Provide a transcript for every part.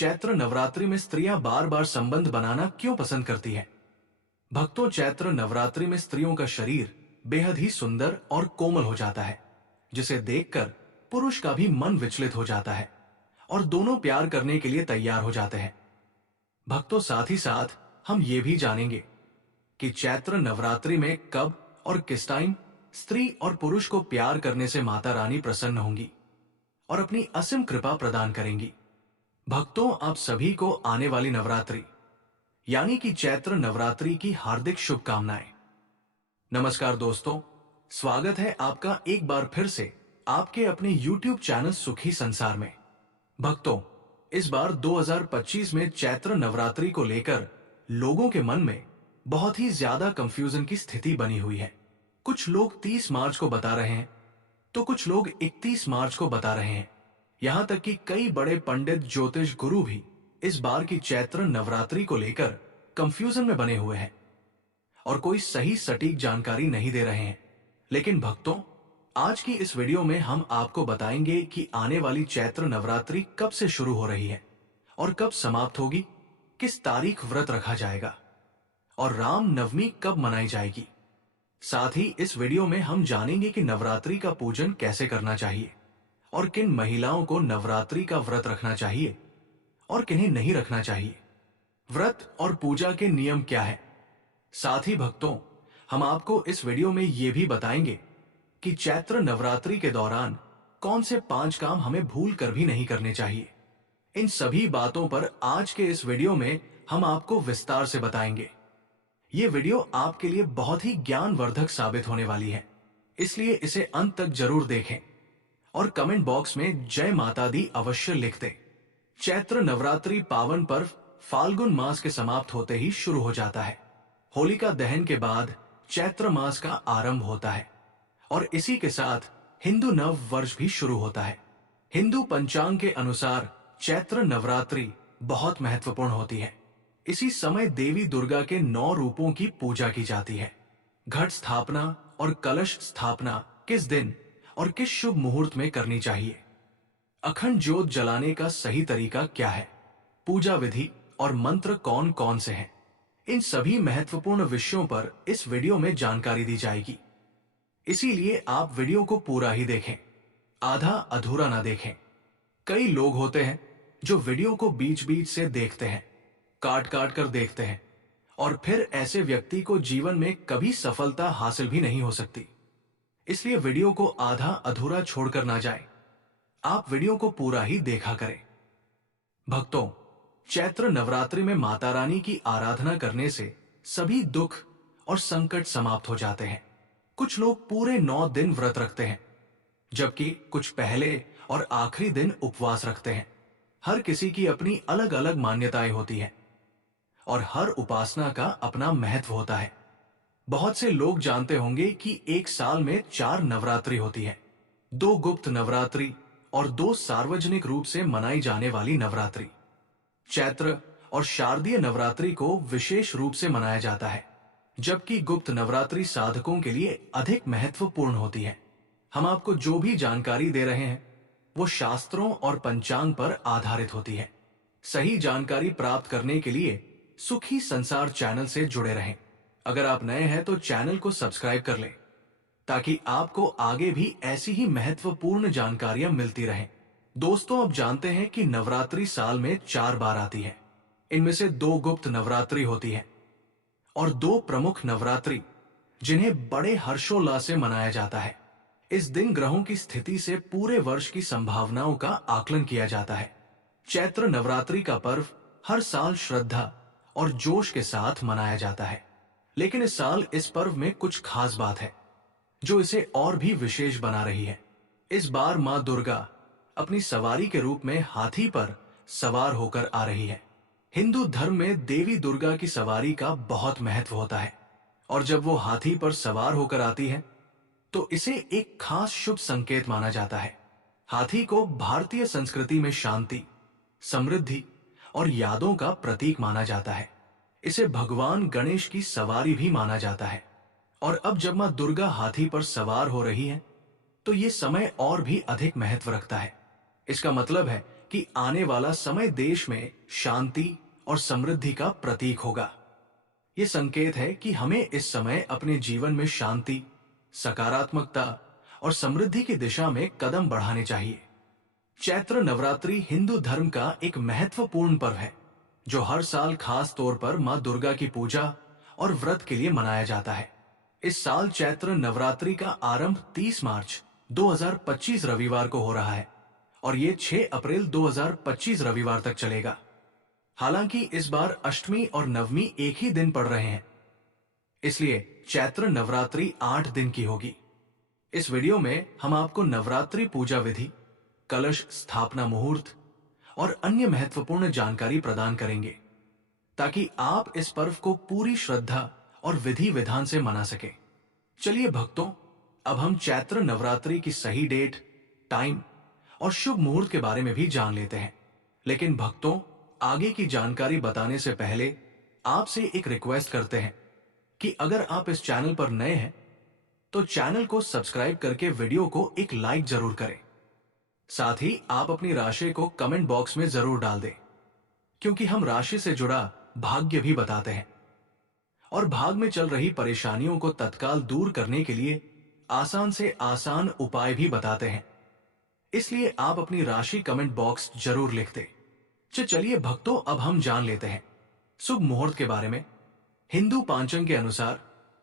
चैत्र नवरात्रि में स्त्रियां बार बार संबंध बनाना क्यों पसंद करती हैं? भक्तों, चैत्र नवरात्रि में स्त्रियों का शरीर बेहद ही सुंदर और कोमल हो जाता है, जिसे देखकर पुरुष का भी मन विचलित हो जाता है और दोनों प्यार करने के लिए तैयार हो जाते हैं। भक्तों, साथ ही साथ हम ये भी जानेंगे कि चैत्र नवरात्रि में कब और किस टाइम स्त्री और पुरुष को प्यार करने से माता रानी प्रसन्न होंगी और अपनी असीम कृपा प्रदान करेंगी। भक्तों, आप सभी को आने वाली नवरात्रि यानी कि चैत्र नवरात्रि की हार्दिक शुभकामनाएं। नमस्कार दोस्तों, स्वागत है आपका एक बार फिर से आपके अपने YouTube चैनल सुखी संसार में। भक्तों, इस बार 2025 में चैत्र नवरात्रि को लेकर लोगों के मन में बहुत ही ज्यादा कंफ्यूजन की स्थिति बनी हुई है। कुछ लोग 30 मार्च को बता रहे हैं तो कुछ लोग 31 मार्च को बता रहे हैं। यहां तक कि कई बड़े पंडित ज्योतिष गुरु भी इस बार की चैत्र नवरात्रि को लेकर कंफ्यूजन में बने हुए हैं और कोई सही सटीक जानकारी नहीं दे रहे हैं। लेकिन भक्तों, आज की इस वीडियो में हम आपको बताएंगे कि आने वाली चैत्र नवरात्रि कब से शुरू हो रही है और कब समाप्त होगी, किस तारीख व्रत रखा जाएगा और राम नवमी कब मनाई जाएगी। साथ ही इस वीडियो में हम जानेंगे कि नवरात्रि का पूजन कैसे करना चाहिए और किन महिलाओं को नवरात्रि का व्रत रखना चाहिए और किन्हें नहीं रखना चाहिए। व्रत और पूजा के नियम क्या है। साथ ही भक्तों, हम आपको इस वीडियो में ये भी बताएंगे कि चैत्र नवरात्रि के दौरान कौन से 5 काम हमें भूल कर भी नहीं करने चाहिए। इन सभी बातों पर आज के इस वीडियो में हम आपको विस्तार से बताएंगे। ये वीडियो आपके लिए बहुत ही ज्ञानवर्धक साबित होने वाली है, इसलिए इसे अंत तक जरूर देखें और कमेंट बॉक्स में जय माता दी अवश्य लिख दें। चैत्र नवरात्रि पावन पर्व फाल्गुन मास के समाप्त होते ही शुरू हो जाता है। होलिका दहन के बाद चैत्र मास का आरंभ होता है और इसी के साथ हिंदू नव वर्ष भी शुरू होता है। हिंदू पंचांग के अनुसार चैत्र नवरात्रि बहुत महत्वपूर्ण होती है। इसी समय देवी दुर्गा के 9 रूपों की पूजा की जाती है। घट स्थापना और कलश स्थापना किस दिन और किस शुभ मुहूर्त में करनी चाहिए। अखंड ज्योत जलाने का सही तरीका क्या है। पूजा विधि और मंत्र कौन कौन से हैं। इन सभी महत्वपूर्ण विषयों पर इस वीडियो में जानकारी दी जाएगी, इसीलिए आप वीडियो को पूरा ही देखें, आधा अधूरा ना देखें। कई लोग होते हैं जो वीडियो को बीच बीच से देखते हैं, काट काट कर देखते हैं और फिर ऐसे व्यक्ति को जीवन में कभी सफलता हासिल भी नहीं हो सकती। इसलिए वीडियो को आधा अधूरा छोड़कर ना जाए, आप वीडियो को पूरा ही देखा करें। भक्तों, चैत्र नवरात्रि में माता रानी की आराधना करने से सभी दुख और संकट समाप्त हो जाते हैं। कुछ लोग पूरे 9 दिन व्रत रखते हैं, जबकि कुछ पहले और आखिरी दिन उपवास रखते हैं। हर किसी की अपनी अलग अलग मान्यताएं होती हैं और हर उपासना का अपना महत्व होता है। बहुत से लोग जानते होंगे कि एक साल में 4 नवरात्रि होती है, 2 गुप्त नवरात्रि और 2 सार्वजनिक रूप से मनाई जाने वाली नवरात्रि। चैत्र और शारदीय नवरात्रि को विशेष रूप से मनाया जाता है, जबकि गुप्त नवरात्रि साधकों के लिए अधिक महत्वपूर्ण होती है। हम आपको जो भी जानकारी दे रहे हैं वो शास्त्रों और पंचांग पर आधारित होती है। सही जानकारी प्राप्त करने के लिए सुखी संसार चैनल से जुड़े रहें। अगर आप नए हैं तो चैनल को सब्सक्राइब कर लें ताकि आपको आगे भी ऐसी ही महत्वपूर्ण जानकारियां मिलती रहें। दोस्तों, अब जानते हैं कि नवरात्रि साल में 4 बार आती है। इनमें से 2 गुप्त नवरात्रि होती है और 2 प्रमुख नवरात्रि जिन्हें बड़े हर्षोल्लास से मनाया जाता है। इस दिन ग्रहों की स्थिति से पूरे वर्ष की संभावनाओं का आकलन किया जाता है। चैत्र नवरात्रि का पर्व हर साल श्रद्धा और जोश के साथ मनाया जाता है, लेकिन इस साल इस पर्व में कुछ खास बात है जो इसे और भी विशेष बना रही है। इस बार मां दुर्गा अपनी सवारी के रूप में हाथी पर सवार होकर आ रही है। हिंदू धर्म में देवी दुर्गा की सवारी का बहुत महत्व होता है और जब वो हाथी पर सवार होकर आती है तो इसे एक खास शुभ संकेत माना जाता है। हाथी को भारतीय संस्कृति में शांति, समृद्धि और यादों का प्रतीक माना जाता है। इसे भगवान गणेश की सवारी भी माना जाता है और अब जब मां दुर्गा हाथी पर सवार हो रही है तो ये समय और भी अधिक महत्व रखता है। इसका मतलब है कि आने वाला समय देश में शांति और समृद्धि का प्रतीक होगा। ये संकेत है कि हमें इस समय अपने जीवन में शांति, सकारात्मकता और समृद्धि की दिशा में कदम बढ़ाने चाहिए। चैत्र नवरात्रि हिंदू धर्म का एक महत्वपूर्ण पर्व है, जो हर साल खास तौर पर मां दुर्गा की पूजा और व्रत के लिए मनाया जाता है। इस साल चैत्र नवरात्रि का आरंभ 30 मार्च 2025 रविवार को हो रहा है और ये 6 अप्रैल 2025 रविवार तक चलेगा। हालांकि इस बार अष्टमी और नवमी एक ही दिन पड़ रहे हैं, इसलिए चैत्र नवरात्रि 8 दिन की होगी। इस वीडियो में हम आपको नवरात्रि पूजा विधि, कलश स्थापना मुहूर्त और अन्य महत्वपूर्ण जानकारी प्रदान करेंगे, ताकि आप इस पर्व को पूरी श्रद्धा और विधि विधान से मना सके। चलिए भक्तों, अब हम चैत्र नवरात्रि की सही डेट, टाइम और शुभ मुहूर्त के बारे में भी जान लेते हैं। लेकिन भक्तों, आगे की जानकारी बताने से पहले आपसे एक रिक्वेस्ट करते हैं कि अगर आप इस चैनल पर नए हैं तो चैनल को सब्सक्राइब करके वीडियो को एक लाइक जरूर करें। साथ ही आप अपनी राशि को कमेंट बॉक्स में जरूर डाल दें, क्योंकि हम राशि से जुड़ा भाग्य भी बताते हैं और भाग में चल रही परेशानियों को तत्काल दूर करने के लिए आसान से आसान उपाय भी बताते हैं। इसलिए आप अपनी राशि कमेंट बॉक्स जरूर लिख दें। चलिए भक्तों, अब हम जान लेते हैं शुभ मुहूर्त के बारे में। हिंदू पांचांग के अनुसार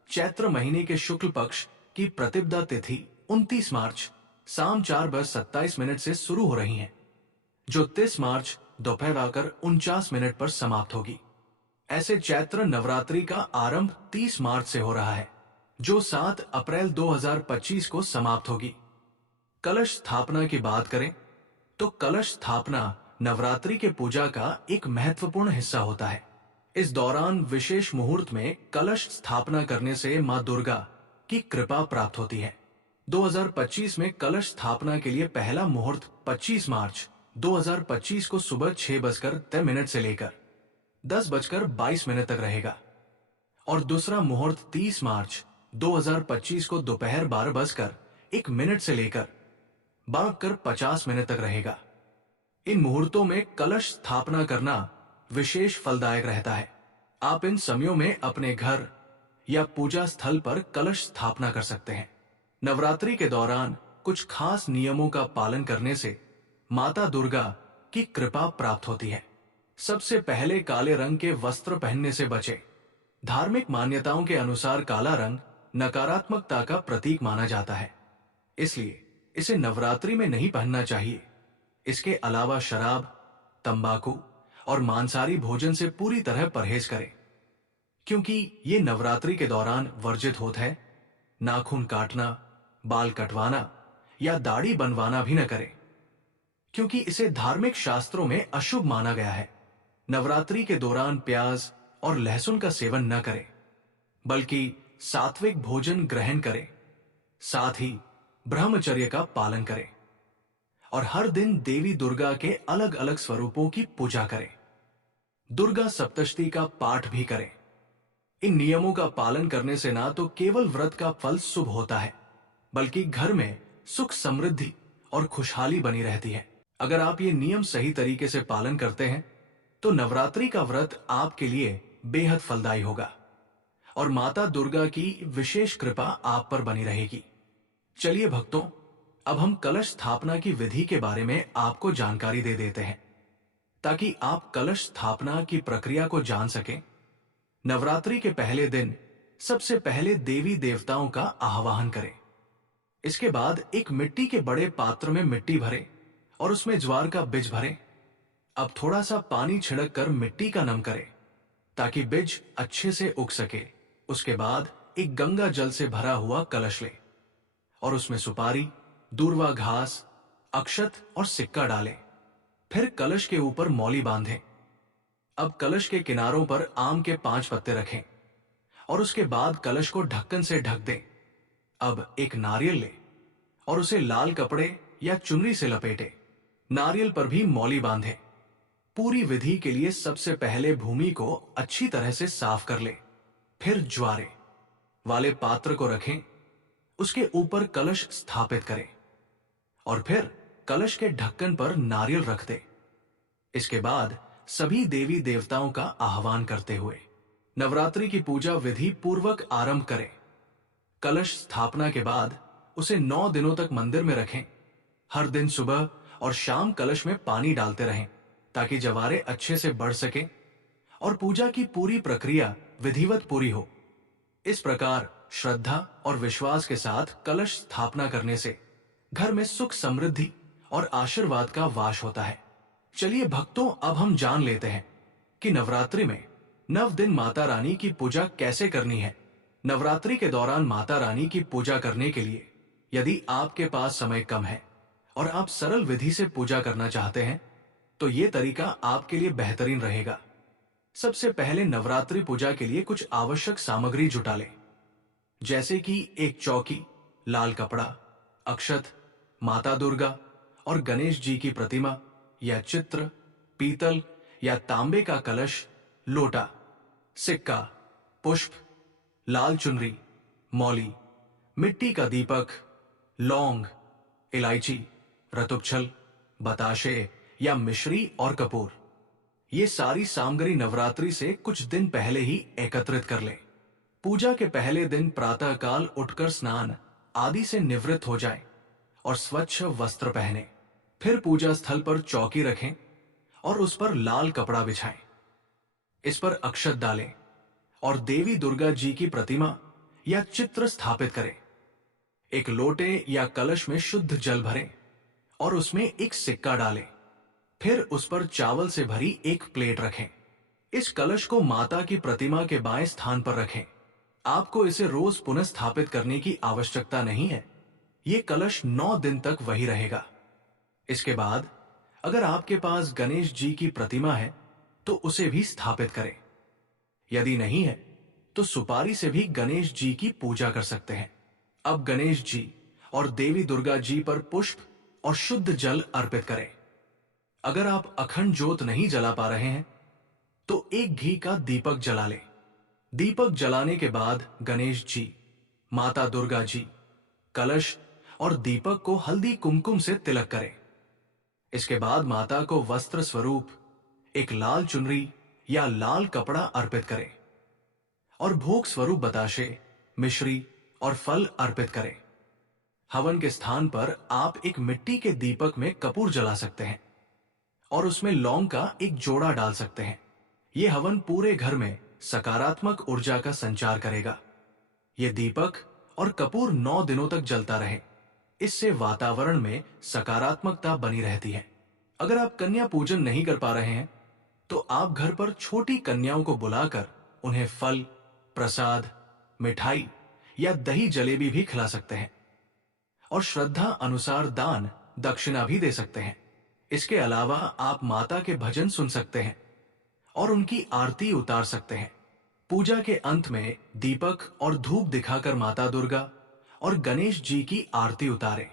चैत्र महीने के शुक्ल पक्ष की प्रतिपदा तिथि 29 मार्च शाम 4:27 से शुरू हो रही है, जो 30 मार्च दोपहर आकर 49 पर समाप्त होगी। ऐसे चैत्र नवरात्रि का आरंभ 30 मार्च से हो रहा है, जो 7 अप्रैल 2025 को समाप्त होगी। कलश स्थापना की बात करें तो कलश स्थापना नवरात्रि के पूजा का एक महत्वपूर्ण हिस्सा होता है। इस दौरान विशेष मुहूर्त में कलश स्थापना करने से मां दुर्गा की कृपा प्राप्त होती है। 2025 में कलश स्थापना के लिए पहला मुहूर्त 25 मार्च 2025 को सुबह 6:03 से लेकर 10:22 तक रहेगा और दूसरा मुहूर्त 30 मार्च 2025 को दोपहर 12:01 से लेकर 12:50 तक रहेगा। इन मुहूर्तों में कलश स्थापना करना विशेष फलदायक रहता है। आप इन समयों में अपने घर या पूजा स्थल पर कलश स्थापना कर सकते हैं। नवरात्रि के दौरान कुछ खास नियमों का पालन करने से माता दुर्गा की कृपा प्राप्त होती है। सबसे पहले काले रंग के वस्त्र पहनने से बचें। धार्मिक मान्यताओं के अनुसार काला रंग नकारात्मकता का प्रतीक माना जाता है, इसलिए इसे नवरात्रि में नहीं पहनना चाहिए। इसके अलावा शराब, तंबाकू और मांसाहारी भोजन से पूरी तरह परहेज करें, क्योंकि ये नवरात्रि के दौरान वर्जित होता है। नाखून काटना, बाल कटवाना या दाढ़ी बनवाना भी न करें, क्योंकि इसे धार्मिक शास्त्रों में अशुभ माना गया है। नवरात्रि के दौरान प्याज और लहसुन का सेवन न करें, बल्कि सात्विक भोजन ग्रहण करें। साथ ही ब्रह्मचर्य का पालन करें और हर दिन देवी दुर्गा के अलग अलग स्वरूपों की पूजा करें। दुर्गा सप्तशती का पाठ भी करें। इन नियमों का पालन करने से ना तो केवल व्रत का फल शुभ होता है, बल्कि घर में सुख, समृद्धि और खुशहाली बनी रहती है। अगर आप ये नियम सही तरीके से पालन करते हैं तो नवरात्रि का व्रत आपके लिए बेहद फलदायी होगा और माता दुर्गा की विशेष कृपा आप पर बनी रहेगी। चलिए भक्तों, अब हम कलश स्थापना की विधि के बारे में आपको जानकारी दे देते हैं, ताकि आप कलश स्थापना की प्रक्रिया को जान सकें। नवरात्रि के पहले दिन सबसे पहले देवी देवताओं का आह्वान करें। इसके बाद एक मिट्टी के बड़े पात्र में मिट्टी भरें और उसमें ज्वार का बीज भरें। अब थोड़ा सा पानी छिड़क कर मिट्टी का नम करें, ताकि बीज अच्छे से उग सके। उसके बाद एक गंगा जल से भरा हुआ कलश लें और उसमें सुपारी, दूर्वा घास, अक्षत और सिक्का डालें। फिर कलश के ऊपर मौली बांधें। अब कलश के किनारों पर आम के 5 पत्ते रखें और उसके बाद कलश को ढक्कन से ढक दें। अब एक नारियल लें और उसे लाल कपड़े या चुनरी से लपेटें। नारियल पर भी मौली बांधें। पूरी विधि के लिए सबसे पहले भूमि को अच्छी तरह से साफ कर लें। फिर ज्वारे वाले पात्र को रखें, उसके ऊपर कलश स्थापित करें और फिर कलश के ढक्कन पर नारियल रख दें। इसके बाद सभी देवी देवताओं का आह्वान करते हुए नवरात्रि की पूजा विधि पूर्वक आरंभ करें। कलश स्थापना के बाद उसे 9 दिनों तक मंदिर में रखें। हर दिन सुबह और शाम कलश में पानी डालते रहें ताकि जवारे अच्छे से बढ़ सकें और पूजा की पूरी प्रक्रिया विधिवत पूरी हो। इस प्रकार श्रद्धा और विश्वास के साथ कलश स्थापना करने से घर में सुख समृद्धि और आशीर्वाद का वास होता है। चलिए भक्तों, अब हम जान लेते हैं कि नवरात्रि में 9 दिन माता रानी की पूजा कैसे करनी है। नवरात्रि के दौरान माता रानी की पूजा करने के लिए यदि आपके पास समय कम है और आप सरल विधि से पूजा करना चाहते हैं तो ये तरीका आपके लिए बेहतरीन रहेगा। सबसे पहले नवरात्रि पूजा के लिए कुछ आवश्यक सामग्री जुटा लें, जैसे कि एक चौकी, लाल कपड़ा, अक्षत, माता दुर्गा और गणेश जी की प्रतिमा या चित्र, पीतल या तांबे का कलश, लोटा, सिक्का, पुष्प, लाल चुनरी, मौली, मिट्टी का दीपक, लौंग, इलायची, रतुक्षल, बताशे या मिश्री और कपूर। ये सारी सामग्री नवरात्रि से कुछ दिन पहले ही एकत्रित कर लें। पूजा के पहले दिन प्रातःकाल उठकर स्नान आदि से निवृत्त हो जाएं और स्वच्छ वस्त्र पहने। फिर पूजा स्थल पर चौकी रखें और उस पर लाल कपड़ा बिछाएं। इस पर अक्षत डालें और देवी दुर्गा जी की प्रतिमा या चित्र स्थापित करें। एक लोटे या कलश में शुद्ध जल भरें और उसमें एक सिक्का डालें। फिर उस पर चावल से भरी एक प्लेट रखें। इस कलश को माता की प्रतिमा के बाएं स्थान पर रखें। आपको इसे रोज पुनः स्थापित करने की आवश्यकता नहीं है। ये कलश 9 दिन तक वही रहेगा। इसके बाद अगर आपके पास गणेश जी की प्रतिमा है तो उसे भी स्थापित करें। यदि नहीं है तो सुपारी से भी गणेश जी की पूजा कर सकते हैं। अब गणेश जी और देवी दुर्गा जी पर पुष्प और शुद्ध जल अर्पित करें। अगर आप अखंड ज्योत नहीं जला पा रहे हैं तो एक घी का दीपक जला लें। दीपक जलाने के बाद गणेश जी, माता दुर्गा जी, कलश और दीपक को हल्दी कुमकुम से तिलक करें। इसके बाद माता को वस्त्र स्वरूप एक लाल चुनरी या लाल कपड़ा अर्पित करें और भोग स्वरूप बताशे, मिश्री और फल अर्पित करें। हवन के स्थान पर आप एक मिट्टी के दीपक में कपूर जला सकते हैं और उसमें लौंग का एक जोड़ा डाल सकते हैं। यह हवन पूरे घर में सकारात्मक ऊर्जा का संचार करेगा। यह दीपक और कपूर 9 दिनों तक जलता रहे। इससे वातावरण में सकारात्मकता बनी रहती है। अगर आप कन्या पूजन नहीं कर पा रहे हैं तो आप घर पर छोटी कन्याओं को बुलाकर उन्हें फल, प्रसाद, मिठाई या दही जलेबी भी खिला सकते हैं और श्रद्धा अनुसार दान दक्षिणा भी दे सकते हैं। इसके अलावा आप माता के भजन सुन सकते हैं और उनकी आरती उतार सकते हैं। पूजा के अंत में दीपक और धूप दिखाकर माता दुर्गा और गणेश जी की आरती उतारें।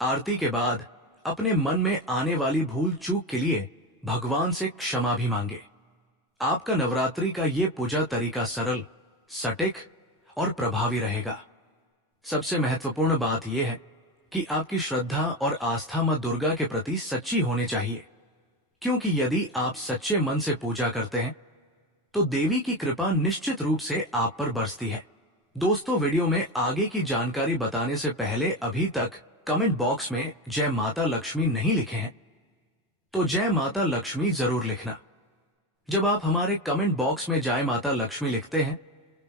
आरती के बाद अपने मन में आने वाली भूल चूक के लिए भगवान से क्षमा भी मांगे। आपका नवरात्रि का ये पूजा तरीका सरल, सटीक और प्रभावी रहेगा। सबसे महत्वपूर्ण बात यह है कि आपकी श्रद्धा और आस्था मां दुर्गा के प्रति सच्ची होनी चाहिए, क्योंकि यदि आप सच्चे मन से पूजा करते हैं तो देवी की कृपा निश्चित रूप से आप पर बरसती है। दोस्तों, वीडियो में आगे की जानकारी बताने से पहले अभी तक कमेंट बॉक्स में जय माता लक्ष्मी नहीं लिखे हैं तो जय माता लक्ष्मी जरूर लिखना। जब आप हमारे कमेंट बॉक्स में जय माता लक्ष्मी लिखते हैं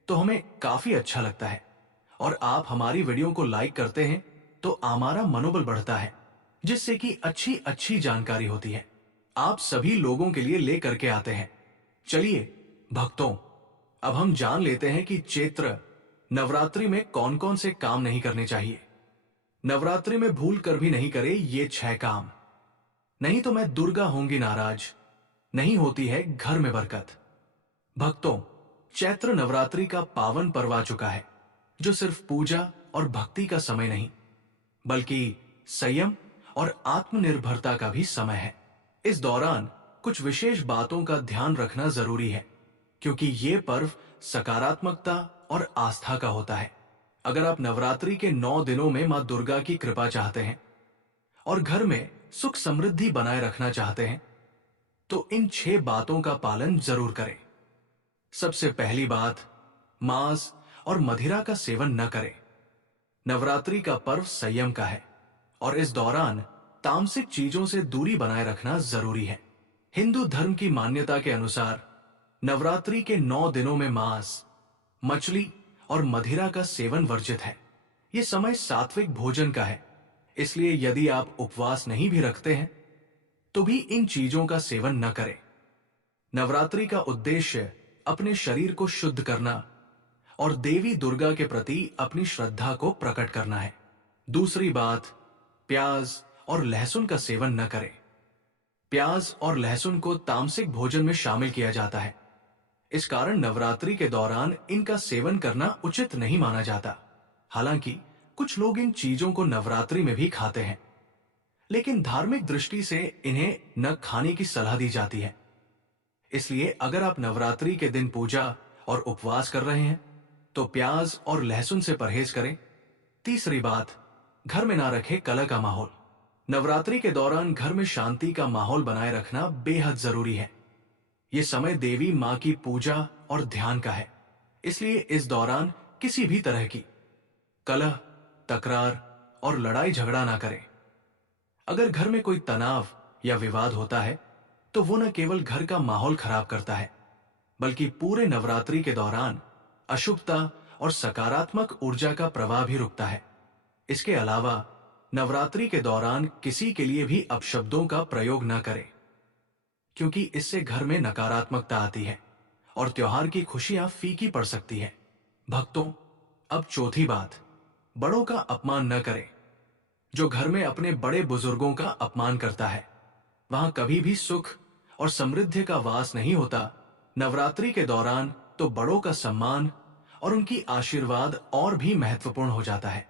तो हमें काफी अच्छा लगता है और आप हमारी वीडियो को लाइक करते हैं तो हमारा मनोबल बढ़ता है, जिससे कि अच्छी अच्छी जानकारी होती है आप सभी लोगों के लिए ले करके आते हैं। चलिए भक्तों, अब हम जान लेते हैं कि चैत्र नवरात्रि में कौन कौन से काम नहीं करने चाहिए। नवरात्रि में भूल कर भी नहीं करे ये 6 काम, नहीं तो मैं दुर्गा होंगी नाराज, नहीं होती है घर में बरकत। भक्तों, चैत्र नवरात्रि का पावन पर्व आ चुका है, जो सिर्फ पूजा और भक्ति का समय नहीं बल्कि संयम और आत्मनिर्भरता का भी समय है। इस दौरान कुछ विशेष बातों का ध्यान रखना जरूरी है, क्योंकि ये पर्व सकारात्मकता और आस्था का होता है। अगर आप नवरात्रि के 9 दिनों में मां दुर्गा की कृपा चाहते हैं और घर में सुख समृद्धि बनाए रखना चाहते हैं तो इन 6 बातों का पालन जरूर करें। सबसे पहली बात, मांस और मदिरा का सेवन न करें। नवरात्रि का पर्व संयम का है और इस दौरान तामसिक चीजों से दूरी बनाए रखना जरूरी है। हिंदू धर्म की मान्यता के अनुसार नवरात्रि के 9 दिनों में मांस, मछली और मदिरा का सेवन वर्जित है। यह समय सात्विक भोजन का है, इसलिए यदि आप उपवास नहीं भी रखते हैं तो भी इन चीजों का सेवन न करें। नवरात्रि का उद्देश्य अपने शरीर को शुद्ध करना और देवी दुर्गा के प्रति अपनी श्रद्धा को प्रकट करना है। दूसरी बात, प्याज और लहसुन का सेवन न करें। प्याज और लहसुन को तामसिक भोजन में शामिल किया जाता है। इस कारण नवरात्रि के दौरान इनका सेवन करना उचित नहीं माना जाता। हालांकि कुछ लोग इन चीजों को नवरात्रि में भी खाते हैं, लेकिन धार्मिक दृष्टि से इन्हें न खाने की सलाह दी जाती है। इसलिए अगर आप नवरात्रि के दिन पूजा और उपवास कर रहे हैं तो प्याज और लहसुन से परहेज करें। तीसरी बात, घर में ना रखें कलह का माहौल। नवरात्रि के दौरान घर में शांति का माहौल बनाए रखना बेहद जरूरी है। यह समय देवी मां की पूजा और ध्यान का है, इसलिए इस दौरान किसी भी तरह की कलह, तकरार और लड़ाई झगड़ा ना करें। अगर घर में कोई तनाव या विवाद होता है तो वो न केवल घर का माहौल खराब करता है, बल्कि पूरे नवरात्रि के दौरान अशुभता और सकारात्मक ऊर्जा का प्रवाह भी रुकता है। इसके अलावा नवरात्रि के दौरान किसी के लिए भी अपशब्दों का प्रयोग न करें, क्योंकि इससे घर में नकारात्मकता आती है और त्योहार की खुशियां फीकी पड़ सकती है। भक्तों, अब चौथी बात, बड़ों का अपमान न करें। जो घर में अपने बड़े बुजुर्गों का अपमान करता है, वहां कभी भी सुख और समृद्धि का वास नहीं होता। नवरात्रि के दौरान तो बड़ों का सम्मान और उनकी आशीर्वाद और भी महत्वपूर्ण हो जाता है।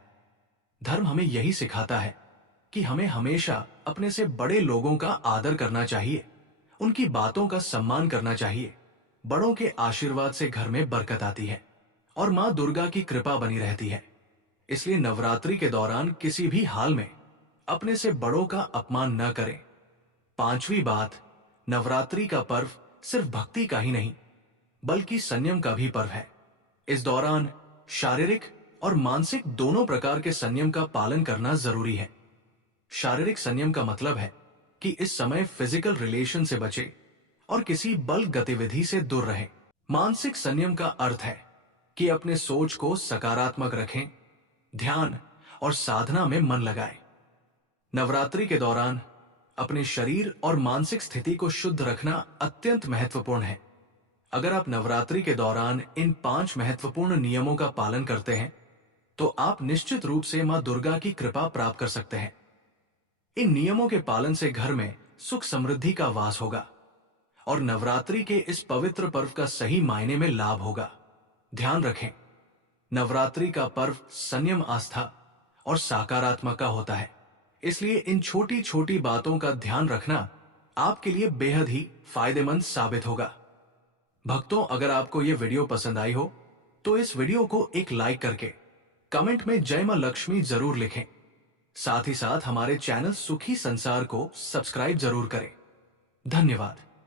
धर्म हमें यही सिखाता है कि हमें हमेशा अपने से बड़े लोगों का आदर करना चाहिए, उनकी बातों का सम्मान करना चाहिए। बड़ों के आशीर्वाद से घर में बरकत आती है और मां दुर्गा की कृपा बनी रहती है। इसलिए नवरात्रि के दौरान किसी भी हाल में अपने से बड़ों का अपमान न करें। पांचवी बात, नवरात्रि का पर्व सिर्फ भक्ति का ही नहीं बल्कि संयम का भी पर्व है। इस दौरान शारीरिक और मानसिक दोनों प्रकार के संयम का पालन करना जरूरी है। शारीरिक संयम का मतलब है कि इस समय फिजिकल रिलेशन से बचे और किसी बल गतिविधि से दूर रहें। मानसिक संयम का अर्थ है कि अपने सोच को सकारात्मक रखें, ध्यान और साधना में मन लगाएं। नवरात्रि के दौरान अपने शरीर और मानसिक स्थिति को शुद्ध रखना अत्यंत महत्वपूर्ण है। अगर आप नवरात्रि के दौरान इन 5 महत्वपूर्ण नियमों का पालन करते हैं तो आप निश्चित रूप से मां दुर्गा की कृपा प्राप्त कर सकते हैं। इन नियमों के पालन से घर में सुख समृद्धि का वास होगा और नवरात्रि के इस पवित्र पर्व का सही मायने में लाभ होगा। ध्यान रखें, नवरात्रि का पर्व संयम, आस्था और सकारात्मक का होता है। इसलिए इन छोटी छोटी बातों का ध्यान रखना आपके लिए बेहद ही फायदेमंद साबित होगा। भक्तों, अगर आपको यह वीडियो पसंद आई हो तो इस वीडियो को एक लाइक करके कमेंट में जय मां लक्ष्मी जरूर लिखें। साथ ही साथ हमारे चैनल सुखी संसार को सब्सक्राइब जरूर करें। धन्यवाद।